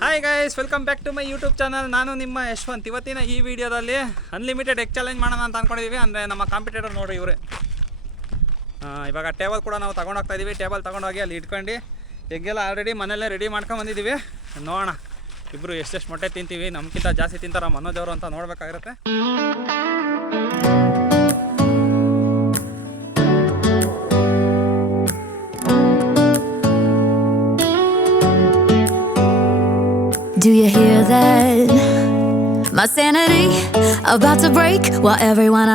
Hi guys, welcome back to my YouTube channel. ನಾನು ನಿಮ್ಮ ಯಶವಂತ್. ಇವತ್ತಿನ ಈ ವಿಡಿಯೋದಲ್ಲಿ ಅನ್ಲಿಮಿಟೆಡ್ ಎಗ್ ಚಾಲೆಂಜ್ ಮಾಡೋಣ ಅಂತ ಅಂದ್ಕೊಂಡಿದ್ದೀವಿ. ಅಂದರೆ ನಮ್ಮ ಕಾಂಪಿಟೇಟರ್ ನೋಡ್ರಿ ಇವರೇ. ಇವಾಗ ಟೇಬಲ್ ಕೂಡ ನಾವು ತೊಗೊಂಡೋಗ್ತಾ ಇದ್ದೀವಿ. ಟೇಬಲ್ ತೊಗೊಂಡೋಗಿ ಅಲ್ಲಿ ಇಟ್ಕೊಂಡು ಎಗ್ಗೆಲ್ಲ ಆಲ್ರೆಡಿ ಮನೆಯಲ್ಲೇ ರೆಡಿ ಮಾಡ್ಕೊಂಬಂದಿದ್ದೀವಿ. ನೋಡೋಣ ಇಬ್ಬರು ಎಷ್ಟೆಷ್ಟು ಮೊಟ್ಟೆ ತಿಂತೀವಿ. ನಮ್ಗಿಂತ ಜಾಸ್ತಿ ತಿಂತಾರ ಮನೋಜ್ ಅವರು ಅಂತ ನೋಡಬೇಕಾಗಿರುತ್ತೆ. Do you hear that? My sanity about to break while everyone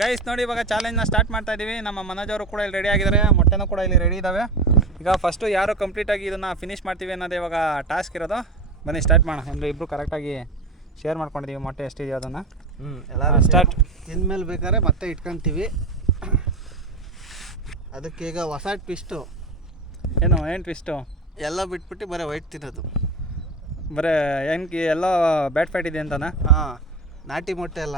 guys ನೋಡಿ, ಇವಾಗ ಚಾಲೆಂಜ್ನ ಸ್ಟಾರ್ಟ್ ಮಾಡ್ತಾ ಇದ್ದೀವಿ. ನಮ್ಮ ಮನೋಜ್ ಅವರು ಕೂಡ ಇಲ್ಲಿ ರೆಡಿ ಆಗಿದ್ದಾರೆ, ಮೊಟ್ಟೆನೂ ಕೂಡ ಇಲ್ಲಿ ರೆಡಿ ಇದ್ದಾವೆ. ಈಗ ಫಸ್ಟು ಯಾರು ಕಂಪ್ಲೀಟಾಗಿ ಇದನ್ನು ಫಿನಿಷ್ ಮಾಡ್ತೀವಿ ಅನ್ನೋದೇ ಇವಾಗ ಟಾಸ್ಕ್ ಇರೋದು. ಬನ್ನಿ ಸ್ಟಾರ್ಟ್ ಮಾಡೋಣ. ಅಂದರೆ ಇಬ್ಬರು ಕರೆಕ್ಟಾಗಿ ಶೇರ್ ಮಾಡ್ಕೊಂಡಿದ್ದೀವಿ ಮೊಟ್ಟೆ ಎಷ್ಟಿದೆಯೋ ಅದನ್ನು. ಎಲ್ಲ ಸ್ಟಾರ್ಟ್. ತಿಂದಮೇಲೆ ಬೇಕಾದ್ರೆ ಮತ್ತೆ ಇಟ್ಕೊತೀವಿ. ಅದಕ್ಕೆ ಈಗ ಹೊಸ ಟ್ವಿಸ್ಟು. ಏನು ಟ್ವಿಸ್ಟು? ಎಲ್ಲ ಬಿಟ್ಬಿಟ್ಟು ಬರೀ ವೈಟ್ ತಿನ್ನೋದು. ಬರೀ ಏನಕ್ಕೆ ಎಲ್ಲ ಬ್ಯಾಡ್ ಫ್ಯಾಟ್ ಇದೆ ಅಂತಾನ? ಹಾಂ, ನಾಟಿ ಮೊಟ್ಟೆ ಎಲ್ಲ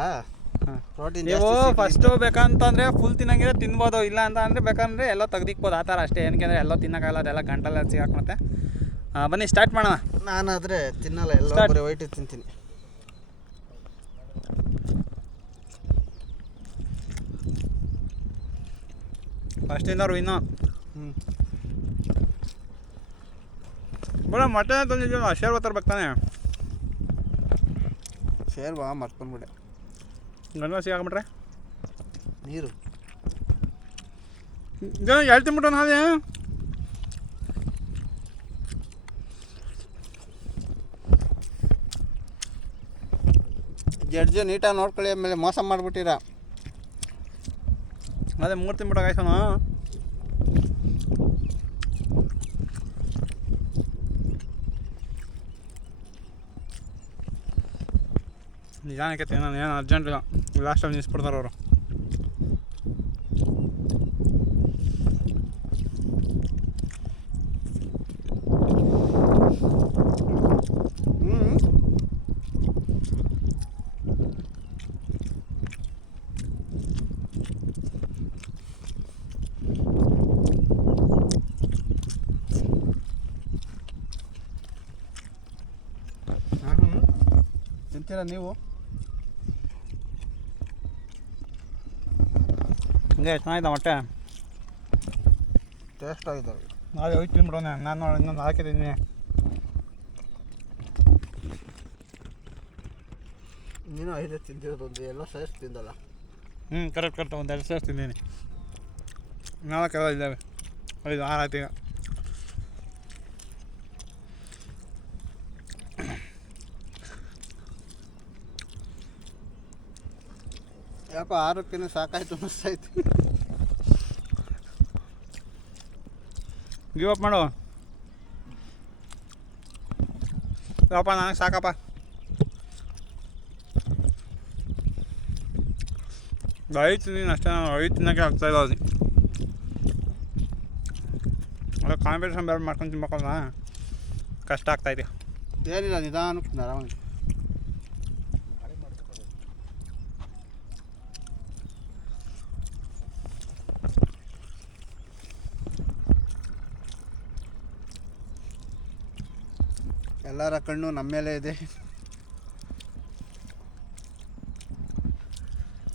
ಪ್ರೋಟೀನ್. ನೀವು ಫಸ್ಟು ಬೇಕಂತಂದರೆ ಫುಲ್ ತಿನ್ನಂಗಿದ್ರೆ ತಿನ್ಬೋದು, ಇಲ್ಲ ಅಂತ ಅಂದರೆ ಬೇಕಂದರೆ ಎಲ್ಲ ತೆಗ್ದಿಕ್ಬೋದು. ಆ ಥರ ಅಷ್ಟೇ. ಏನಕ್ಕೆ ಅಂದರೆ ಎಲ್ಲ ತಿನ್ನೋಕ್ಕಾಗಲ್ಲ, ಅದೆಲ್ಲ ಗಂಟೆಲ್ಲ ಸಿಗಾಕ್ಮತ್ತೆ. ಬನ್ನಿ ಸ್ಟಾರ್ಟ್ ಮಾಡೋಣ. ನಾನಾದರೆ ತಿನ್ನಲ್ಲ, ಎಲ್ಲ ಬರೀ ವೈಟ್ ತಿಂತೀನಿ. ಫಸ್ಟಿಂದವ್ರು ಇನ್ನು ಬರೋ ಮೊಟ್ಟೆ ತಂದಿದ್ದೀವಿ. ಶೇರ್ ಬರ್ತಾರೆ ತಾನೆ. ಶೇರ್ವಾ ಮರ್ಕೊಂಡ್ಬಿಡೆ. ಗಂಡ ಸಿಗಾಕ್ಬಿಟ್ರೆ ನೀರು ಎಲ್ಲಿ ತಿನ್ಬಿಟ್ಟು ಹಾಗೆ. ಜಡ್ಜು ನೀಟಾಗಿ ನೋಡ್ಕೊಳ್ಳಿ, ಆಮೇಲೆ ಮೋಸ ಮಾಡಿಬಿಟ್ಟಿರ. ಅದೇ 3 ತಿನ್ಬಿಟ್ಟು ಕಾಯ್ಸೋಣ. ನಿಜಾನಕ್ಕೆ ನಾನು ಏನು ಅರ್ಜೆಂಟ್ ಇಲ್ಲ, ಲಾಸ್ಟಲ್ಲಿ ನಿಲ್ಲಿಸ್ಬಿಡ್ತಾರೆ ಅವರು. ತಿಂತೀರಾ ನೀವು? ಹಂಗೆ ಚೆನ್ನಾಗಿದೆ ಮೊಟ್ಟೆ, ಟೇಸ್ಟ್ ಆಗಿದ್ದಾವೆ. ನಾಳೆ ಹೋಯ್ತು ತಿನ್ಬಿಡೋಣ. ನಾನು ನೋಡಿ ಇನ್ನೊಂದು ಹಾಕಿದ್ದೀನಿ. ನೀನು 5 ತಿಂದಿರೋದು, ಎಲ್ಲ ಸೈಜ್ ತಿಂದಲ್ಲ. ಕರೆಕ್ಟ್ ಒಂದು 2 ಸೇರ್ಸ್ ತಿಂದೀನಿ. 4 ಎಲ್ಲ ಇದ್ದಾವೆ. 5 6 ಆಯ್ತು ಈಗ. ಯಾಕೋ ಆರೋಗ್ಯನೂ ಸಾಕಾಯ್ತು ಅನ್ನಿಸ್ತಾಯ್ತು. ಗಿವ್ ಅಪ್ ಮಾಡು. ಸಾಕಪ್ಪ, ನನಗೆ ಸಾಕಪ್ಪ. ಐದು ತಿಂದಿನಿ ಅಷ್ಟೇ. ನಾನು 5 ತಿನ್ನೋಕ್ಕೆ ಆಗ್ತಾಯಿಲ್ಲ. ಅದು ಕಾಂಪಿಟೇಷನ್ ಬೇರೆ ಮಾಡ್ಕೊಂಡು ತಿನ್ಬೇಕಲ್ಲ, ಕಷ್ಟ ಆಗ್ತಾಯಿದೆ. ಏನಿಲ್ಲ, ನಿಧಾನಕ್ಕೆ ಆರಾಮಾಗಿ. ಎಲ್ಲರ ಕಣ್ಣು ನಮ್ಮ ಮೇಲೆ ಇದೆ.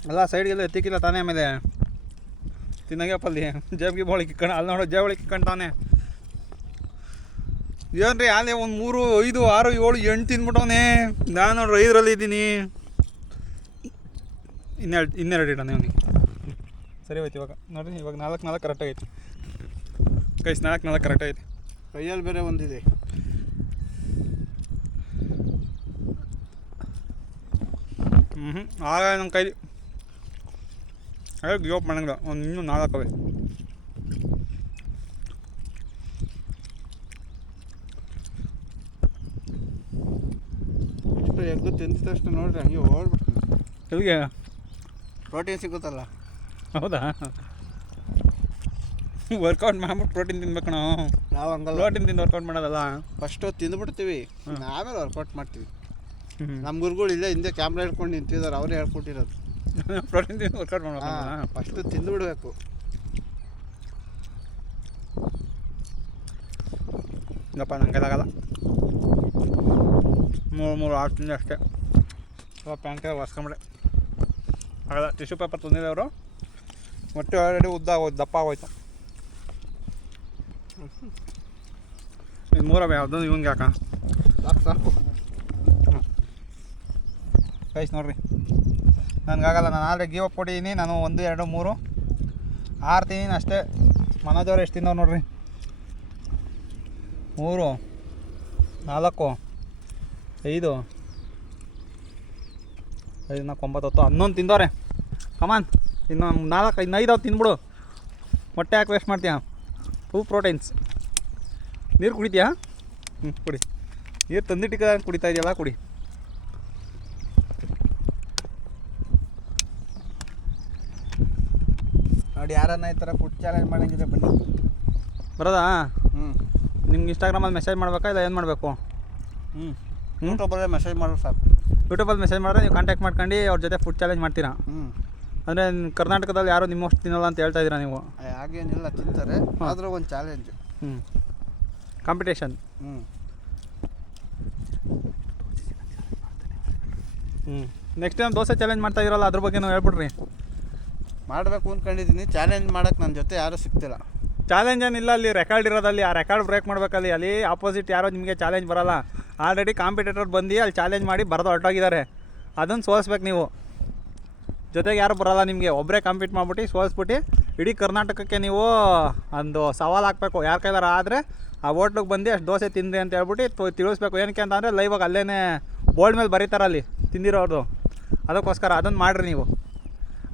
ಎಲ್ಲ ಸೈಡ್ಗೆಲ್ಲ ಎತ್ತಿಕ್ಕಿಲ್ಲ ತಾನೇ. ಆಮೇಲೆ ತಿನ್ನಂಗಪ್ಪಲ್ಲಿ ಜೇಬ್ಗೆ ಬೋಳಿಗೆ ಕಣ ಅಲ್ಲಿ ನೋಡೋ ಜೇಬಳಿಗೆ ಕಂತಾನೆ. ಏನು ರೀ, ಅಲ್ಲೇ ಒಂದು 3 5 6 7 8 ತಿಂದ್ಬಿಟ್ಟವನೇ. ನಾನು ನೋಡ್ರಿ 5ರಲ್ಲಿ ಇದ್ದೀನಿ. ಇನ್ನೆರಡು ಇಡೋಣ ಅವನಿಗೆ. ಸರಿ ಹೋಯ್ತು ಇವಾಗ. ನೋಡಿರಿ, ಇವಾಗ 4 ಕರೆಕ್ಟಾಗೈತಿ. ಕೈಸ್ 4 ಕರೆಕ್ಟಾಗೈತಿ. ಕೈಯಲ್ಲಿ ಬೇರೆ ಒಂದಿದೆ. ಆಗ ನಮ್ಮ ಕೈಲಿ ಗಿವ್ ಅಪ್ ಮಾಡಂಗಿಲ್ಲ. ಒಂದು ಇನ್ನೂ 4 ಅವೆ. ಎಗ್ಗು ತಿಂದ ತಕ್ಷಣ ನೋಡ್ರಿ ಹಂಗೆ ಓಡ್ಬಿಟ್ಟು ಎಲ್ಲಿಗೆ ಪ್ರೋಟೀನ್ ಸಿಗುತ್ತಲ್ಲ. ಹೌದಾ? ವರ್ಕೌಟ್ ಮಾಡ್ಬಿಟ್ಟು ಪ್ರೋಟೀನ್ ತಿನ್ಬೇಕು ನಾವು. ಹಂಗಲ್ಲ, ಪ್ರೋಟೀನ್ ತಿಂದು ವರ್ಕೌಟ್ ಮಾಡೋದಲ್ಲ. ಫಸ್ಟು ತಿಂದುಬಿಡ್ತೀವಿ, ಆಮೇಲೆ ವರ್ಕೌಟ್ ಮಾಡ್ತೀವಿ. ನಮ್ಮ ಗುರುಗಳು ಇಲ್ಲೇ ಹಿಂದೆ ಕ್ಯಾಮ್ರಾ ಹಿಡ್ಕೊಂಡು ನಿಂತಿದ್ದಾರೆ, ಅವರೇ ಹೇಳ್ಕೊಟ್ಟಿರೋದು. ಪ್ರೋಟೀನ್ ತಿಂದು ವರ್ಕೌಟ್ ಮಾಡ್ಬೇಕು. ಫಸ್ಟು ತಿಂದುಬಿಡ್ಬೇಕು. ಗಪ್ಪ, ನಂಗೆ ಆಗಲ್ಲ. ಮೂರು ಆರು ತಿಂದೆ ಅಷ್ಟೇ. ಸ್ವಲ್ಪ ಪ್ಯಾಂಕೆ ಒರ್ಸ್ಕೊಂಬಿಡೆ. ಆಗಲ್ಲ, ಟಿಶ್ಯೂ ಪೇಪರ್ ತಂದಿಲ್ಲ ಅವರು. ಮೊಟ್ಟೆ ಆಲ್ರೆಡಿ ಉದ್ದ ಆಗೋಯ್ತು, ದಪ್ಪ ಆಗೋಯ್ತು. ಇದು ಮೂರವೆ ಯಾವುದು ಇವಂಗೆ ಯಾಕ ಸಾಕು ಕೈಸ್ ನೋಡ್ರಿ. ನನಗಾಗಲ್ಲ, ನಾನು ಆಲ್ರೆಡಿ ಗೀವ್ ಅಪ್ ಕೊಟ್ಟಿದ್ದೀನಿ. ನಾನು 1 2 3 6 ತಿಂತೀನಿ ಅಷ್ಟೇ. ಮನೋಜವ್ರು ಎಷ್ಟು ತಿನ್ನೋರು ನೋಡ್ರಿ. 3 4 5 5 4 9 10 11 ತಿಂದವ್ರೆ. ಕಮಾನ್, ಇನ್ನು 4 ಇನ್ನು 5 ತಿಂದ್ಬಿಡು. ಮೊಟ್ಟೆ ಹಾಕಿ ವೇಸ್ಟ್ ಮಾಡ್ತೀಯ. ಪ್ರೋಟೀನ್ಸ್. ನೀರು ಕುಡಿತೀಯಾ? ಕುಡಿ. ನೀರು ತಂದಿಟ್ಟಿಕ ಕುಡಿತಾ ಇದೆಯಲ್ಲ, ಕುಡಿ. ನೋಡಿ, ಯಾರನ್ನ ಈ ಥರ ಫುಡ್ ಚಾಲೆಂಜ್ ಮಾಡಂಗಿದ್ರೆ ಬನ್ನಿ. ಬರೋದಾ? ನಿಮ್ಗೆ ಇನ್ಸ್ಟಾಗ್ರಾಮಲ್ಲಿ ಮೆಸೇಜ್ ಮಾಡಬೇಕಾ ಇಲ್ಲ ಏನು ಮಾಡಬೇಕು? ಯೂಟ್ಯೂಬಲ್ಲೇ ಮೆಸೇಜ್ ಮಾಡೋದು ಸಾಕು. ಯೂಟ್ಯೂಬಲ್ಲಿ ಮೆಸೇಜ್ ಮಾಡಿದ್ರೆ ನೀವು ಕಾಂಟ್ಯಾಕ್ಟ್ ಮಾಡ್ಕೊಂಡು ಅವ್ರ ಜೊತೆ ಫುಡ್ ಚಾಲೆಂಜ್ ಮಾಡ್ತೀರಾ. ಅಂದರೆ ಕರ್ನಾಟಕದಲ್ಲಿ ಯಾರು ನಿಮ್ಮಷ್ಟು ತಿನ್ನಲ್ಲ ಅಂತ ಹೇಳ್ತಾ ಇದ್ದೀರಾ ನೀವು? ಹಾಗೇನಿಲ್ಲ, ತಿಂತಾರೆ. ಆದರೂ ಒಂದು challenge. Competition. Next time dosa challenge ಮಾಡ್ತಾ ಇರಲ್ಲ, ಅದ್ರ ಬಗ್ಗೆ ನಾವು ಹೇಳ್ಬಿಡ್ರಿ. ಮಾಡಬೇಕು ಅಂದ್ಕೊಂಡಿದ್ದೀನಿ. ಚಾಲೆಂಜ್ ಮಾಡೋಕ್ಕೆ ನನ್ನ ಜೊತೆ ಯಾರೂ ಸಿಗ್ತಿಲ್ಲ. ಚಾಲೆಂಜ್ ಏನಿಲ್ಲ, ಅಲ್ಲಿ ರೆಕಾರ್ಡ್ ಇರೋದಲ್ಲಿ ಆ ರೆಕಾರ್ಡ್ ಬ್ರೇಕ್ ಮಾಡಬೇಕಲ್ಲಿ. ಅಲ್ಲಿ ಆಪೋಸಿಟ್ ಯಾರೋ ನಿಮಗೆ ಚಾಲೆಂಜ್ ಬರೋಲ್ಲ. ಆಲ್ರೆಡಿ ಕಾಂಪಿಟೇಟರ್ ಬಂದು ಅಲ್ಲಿ ಚಾಲೆಂಜ್ ಮಾಡಿ ಬರೆದು ಹೊರಟೋಗಿದ್ದಾರೆ. ಅದನ್ನು ಸೋಲಿಸ್ಬೇಕು ನೀವು. ಜೊತೆಗೆ ಯಾರು ಬರೋಲ್ಲ ನಿಮಗೆ. ಒಬ್ಬರೇ ಕಾಂಪೀಟ್ ಮಾಡಿಬಿಟ್ಟು ಸೋಲಿಸ್ಬಿಟ್ಟು ಇಡೀ ಕರ್ನಾಟಕಕ್ಕೆ ನೀವು ಒಂದು ಸವಾಲು ಹಾಕಬೇಕು. ಯಾರ ಕೈಲಾರ ಆದರೆ ಆ ಹೋಟ್ಲಿಗೆ ಬಂದು ಅಷ್ಟು ದೋಸೆ ತಿಂದ್ರಿ ಅಂತ ಹೇಳ್ಬಿಟ್ಟು ತಿಳಿಸ್ಬೇಕು. ಏನಕ್ಕೆ ಅಂತಂದರೆ ಲೈವಾಗಿ ಅಲ್ಲೇ ಬೋರ್ಡ್ ಮೇಲೆ ಬರೀತಾರಲ್ಲಿ ತಿಂದಿರೋದು. ಅದಕ್ಕೋಸ್ಕರ ಅದನ್ನು ಮಾಡಿರಿ ನೀವು.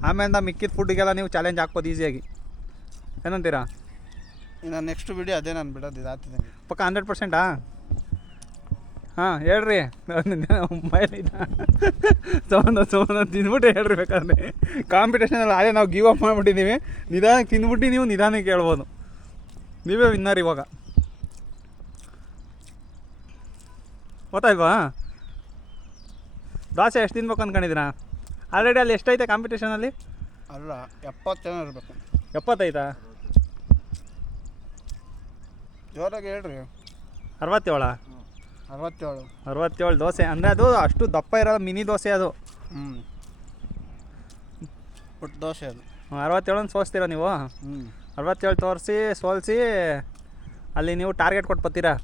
ಆಮೇಲೆ ಮಿಕ್ಕಿದ ಫುಡ್ಡಿಗೆಲ್ಲ ನೀವು ಚಾಲೆಂಜ್ ಹಾಕ್ಬೋದು ಈಸಿಯಾಗಿ. ಏನಂತೀರಾ? ಇನ್ನು ನೆಕ್ಸ್ಟ್ ವಿಡಿಯೋ ಅದೇ ನಾನು ಬಿಡೋದು. ಇದು ಆಗ್ತಿದ್ದಂಗೆ ಪಕ್ಕ 100%. ಹಾಂ ಹೇಳ್ರಿ. ಸೋಮನ ತಿಂದ್ಬಿಟ್ಟು ಹೇಳ್ರಿ ಬೇಕಾದ್ರೆ. ಕಾಂಪಿಟೇಷನಲ್ಲಿ ಅದೇ ನಾವು ಗಿವ್ ಅಪ್ ಮಾಡಿಬಿಟ್ಟಿದ್ದೀವಿ. ನಿಧಾನಕ್ಕೆ ತಿಂದ್ಬಿಟ್ಟು ನೀವು ನಿಧಾನಕ್ಕೆ ಹೇಳ್ಬೋದು. ನೀವೇ ವಿನ್ನರ್ ಇವಾಗ. ಗೊತ್ತಾಯ್ವಾ? ದೋಸೆ ಎಷ್ಟು ತಿನ್ಬೇಕು ಅಂದ್ಕೊಂಡಿದ್ದೀರಾ? ಆಲ್ರೆಡಿ ಅಲ್ಲಿ ಎಷ್ಟೈತೆ ಕಾಂಪಿಟೇಷನಲ್ಲಿ? ಅಲ್ಲ, 70 ಜನ ಇರಬೇಕು. 70 ಜೋರಾಗಿ ಹೇಳ್ರಿ. 67 67 ದೋಸೆ ಅಂದರೆ ಅದು ಅಷ್ಟು ದಪ್ಪ ಇರೋದು ಮಿನಿ ದೋಸೆ ಅದು. ಪುಟ್ಟ ದೋಸೆ ಅದು. 67 ಸೋಲ್ಸ್ತೀರಾ ನೀವು? 67 ಸೋಲಿಸಿ ಅಲ್ಲಿ ನೀವು ಟಾರ್ಗೆಟ್ ಕೊಟ್ಟು ಬರ್ತೀರಾ.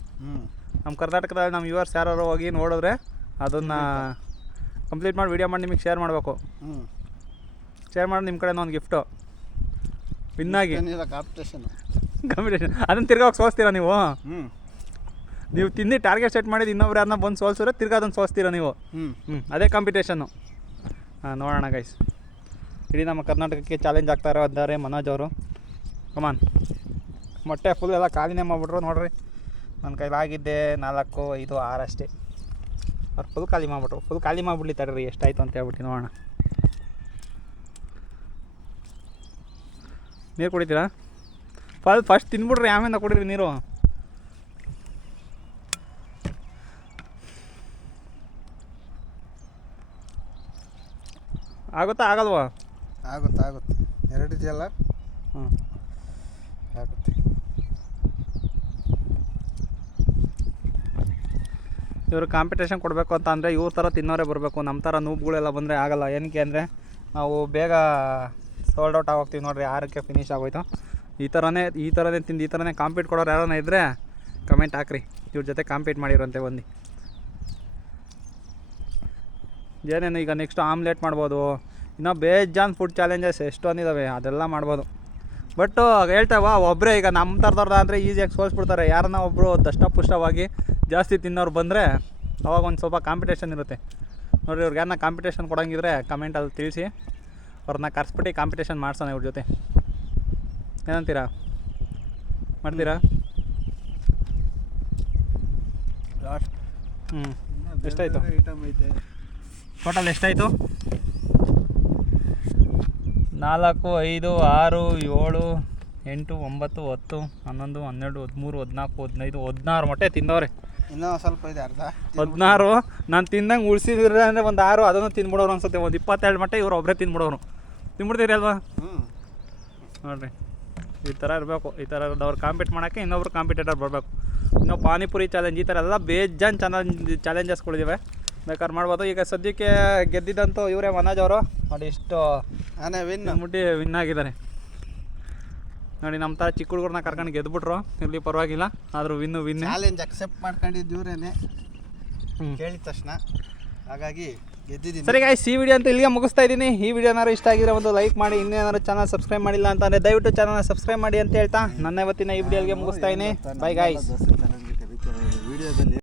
ನಮ್ಮ ಕರ್ನಾಟಕದಲ್ಲಿ ನಮ್ಮ ವ್ಯೂವರ್ಸ್ ಯಾರು ಹೋಗಿ ನೋಡಿದ್ರೆ ಅದನ್ನು ಕಂಪ್ಲೀಟ್ ಮಾಡಿ ವೀಡಿಯೋ ಮಾಡಿ ನಿಮಗೆ ಶೇರ್ ಮಾಡಬೇಕು. ಶೇರ್ ಮಾಡಿ ನಿಮ್ಮ ಕಡೆಯಿಂದ ಒಂದು ಗಿಫ್ಟು ವಿನ್ನಾಗಿ. ಕಾಂಪಿಟೇಷನ್ ಅದನ್ನು ತಿರ್ಗಾ ಹೋಗಿ ಸೋಲ್ಸ್ತೀರಾ ನೀವು? ನೀವು ತಿಂದು ಟಾರ್ಗೆಟ್ ಸೆಟ್ ಮಾಡಿದ್ದು ಇನ್ನೊಬ್ರು ಯಾರನ್ನ ಬಂದು ಸೋಲ್ಸಿದ್ರೆ ತಿರ್ಗಾ ಅದನ್ನು ಸೋಲ್ಸ್ತೀರಾ ನೀವು? ಅದೇ ಕಾಂಪಿಟೇಷನ್ನು. ನೋಡೋಣ ಗೈಸ್. ಇಡೀ ನಮ್ಮ ಕರ್ನಾಟಕಕ್ಕೆ ಚಾಲೆಂಜ್ ಆಗ್ತಾ ಇದ್ದಾರೆ ಮನೋಜ್ ಅವರು. ಕಮಾನ್. ಮೊಟ್ಟೆ ಫುಲ್ ಎಲ್ಲ ಖಾಲಿನೇ ಮಾಡಿಬಿಟ್ರು ನೋಡ್ರಿ. ನನ್ನ ಕೈಲಾಗಿದ್ದೆ 4 5 6 ಅಷ್ಟೇ. ಅವ್ರು ಫುಲ್ ಖಾಲಿ ಮಾಡಿಬಿಟ್ರು. ಫುಲ್ ಖಾಲಿ ಮಾಡಿಬಿಡ್ಲಿ ತಡ್ರಿ ಎಷ್ಟಾಯಿತು ಅಂತ ಹೇಳ್ಬಿಟ್ಟು ನೋಡೋಣ. ನೀರು ಕುಡಿತೀರಾ? ಫಸ್ಟ್ ತಿನ್ಬಿಡ್ರಿ, ಆಮೇಲೆ ಕುಡೀರಿ ನೀರು. ಆಗುತ್ತಾ ಆಗಲ್ವಾ? ಆಗುತ್ತೆ. 2 ಇದೆಯಲ್ಲ. ಆಗುತ್ತೆ. ಇವರು ಕಾಂಪಿಟೇಷನ್ ಕೊಡಬೇಕು ಅಂತ ಅಂದರೆ ಇವ್ರ ಥರ ತಿನ್ನೋರೇ ಬರಬೇಕು. ನಮ್ಮ ಥರ ನೂಬ್ಗಳೆಲ್ಲ ಬಂದರೆ ಆಗಲ್ಲ. ಏನಕ್ಕೆ ಅಂದರೆ ನಾವು ಬೇಗ ಸೋಲ್ಡ್ ಔಟ್ ಆಗೋಗ್ತೀವಿ ನೋಡಿರಿ. 6ಕ್ಕೆ ಫಿನಿಶ್ ಆಗೋಯ್ತು. ಈ ಥರನೇ ತಿಂದು ಈ ಥರನೇ ಕಾಂಪೀಟ್ ಕೊಡೋರು ಯಾರನ್ನ ಇದ್ದರೆ ಕಮೆಂಟ್ ಹಾಕ್ರಿ. ಇವ್ರ ಜೊತೆ ಕಾಂಪೀಟ್ ಮಾಡಿರೋಂತೆ ಒಂದು. ಏನೇನು ಈಗ ನೆಕ್ಸ್ಟ್ ಆಮ್ಲೆಟ್ ಮಾಡ್ಬೋದು. ಇನ್ನೂ ಬೇಜಾನ್ ಫುಡ್ ಚಾಲೆಂಜಸ್ ಎಷ್ಟೊಂದಿದ್ದಾವೆ, ಅದೆಲ್ಲ ಮಾಡ್ಬೋದು. ಬಟ್ಟು ಹೇಳ್ತಾವ ಒಬ್ಬರೇ ಈಗ ನಮ್ಮ ಥರದವ್ರದ್ದು ಅಂದರೆ ಈಸಿಯಾಗಿ ಸೋಲ್ಸ್ಬಿಡ್ತಾರೆ. ಯಾರನ್ನ ಒಬ್ಬರು ದಷ್ಟಪುಷ್ಟವಾಗಿ ಜಾಸ್ತಿ ತಿನ್ನೋರು ಬಂದರೆ ಅವಾಗ ಒಂದು ಸ್ವಲ್ಪ ಕಾಂಪಿಟೇಷನ್ ಇರುತ್ತೆ ನೋಡಿರಿ. ಇವ್ರಿಗೆ ಯಾರನ್ನ ಕಾಂಪಿಟೇಷನ್ ಕೊಡೋಂಗಿದ್ರೆ ಕಮೆಂಟಲ್ಲಿ ತಿಳಿಸಿ. ಅವ್ರನ್ನ ಕರ್ಸ್ಬಿಟ್ಟು ಕಾಂಪಿಟೇಷನ್ ಮಾಡ್ಸೋಣ ಇವ್ರ ಜೊತೆ. ಏನಂತೀರಾ? ಮಾಡ್ತೀರಾ? ಲಾಸ್ಟ್ ಎಷ್ಟಾಯಿತು ಐಟಮ್ ಐತೆ? ಟೋಟಲ್ ಎಷ್ಟಾಯಿತು? 4 5 6 7 8 9 10 11 12 13 14 15 16 ಮೊಟ್ಟೆ ತಿಂದವ್ರೆ. ಇನ್ನೂ ಸ್ವಲ್ಪ ಇದೆ, ಅರ್ಧ. 16 ನಾನು ತಿಂದಂಗೆ ಉಳಿಸಿದ್ರೆ ಅಂದರೆ ಒಂದು 6 ಅದನ್ನು ತಿಂದ್ಬಿಡೋರು ಅನ್ಸುತ್ತೆ. ಒಂದು 22 ಮೊಟ್ಟೆ ಇವ್ರು ಒಬ್ಬರೇ ತಿಂದ್ಬಿಡೋರು. ತಿಂದ್ಬಿಡ್ತೀರಿ ಅಲ್ವಾ? ನೋಡಿರಿ, ಈ ಥರ ಇರಬೇಕು. ಈ ಥರ ಅವ್ರು ಕಾಂಪೀಟ್ ಮಾಡೋಕ್ಕೆ ಇನ್ನೊಬ್ರು ಕಾಂಪಿಟೇಟರ್ ಬರಬೇಕು. ಇನ್ನು ಪಾನಿಪುರಿ ಚಾಲೆಂಜ್ ಈ ಥರ ಎಲ್ಲ ಬೇಜಾನ್ ಚಾಲೆಂಜಸ್ಗಳಿದ್ದಾವೆ, ಬೇಕಾದ್ರೆ ಮಾಡ್ಬೋದು. ಈಗ ಸದ್ಯಕ್ಕೆ ಗೆದ್ದಿದ್ದಂತೂ ಇವರೇ ಮನೋಜ್ ಅವರು. ನೋಡಿ ಇಷ್ಟು ನಾನೇ ವಿನ್ ಮುಟ್ಟಿ ವಿನ್ ಆಗಿದ್ದಾರೆ ನೋಡಿ. ನಮ್ಮ ಥರ ಚಿಕ್ಕ ಹುಡುಗರನ್ನ ಕರ್ಕೊಂಡು ಗೆದ್ಬಿಟ್ರು, ಇಲ್ಲಿ ಪರವಾಗಿಲ್ಲ, ಆದರೂ ವಿನ್ ಚಾಲೆಂಜ್ ಅಕ್ಸೆಪ್ಟ್ ಮಾಡ್ಕೊಂಡಿದ್ದು ಇವರೇನೆ ಕೇಳಿದ ತಕ್ಷಣ, ಹಾಗಾಗಿ ಗೆದ್ದಿದ್ದೀನಿ. ಸರಿ ಗಾಯ್ಸ್, ಈ ವಿಡಿಯೋ ಅಂತ ಇಲ್ಲಿಗೆ ಮುಗಿಸ್ತಾ ಇದ್ದೀನಿ. ಈ ವಿಡಿಯೋ ಏನಾದ್ರು ಇಷ್ಟ ಆಗಿದ್ರೆ ಒಂದು ಲೈಕ್ ಮಾಡಿ, ಇನ್ನೇನಾದ್ರು ಚಾನಲ್ ಸಬ್ಸ್ಕ್ರೈಬ್ ಮಾಡಿಲ್ಲ ಅಂತಂದರೆ ದಯವಿಟ್ಟು ಚಾನಲ್ನ ಸಬ್ಸ್ಕ್ರೈಬ್ ಮಾಡಿ ಅಂತ ಹೇಳ್ತಾ ನನ್ನ ಇವತ್ತಿನ ಈ ವಿಡಿಯೋಗೆ ಮುಗಿಸ್ತಾ ಇದ್ದೀನಿ. By guys. ವಿಡಿಯೋದಲ್ಲಿ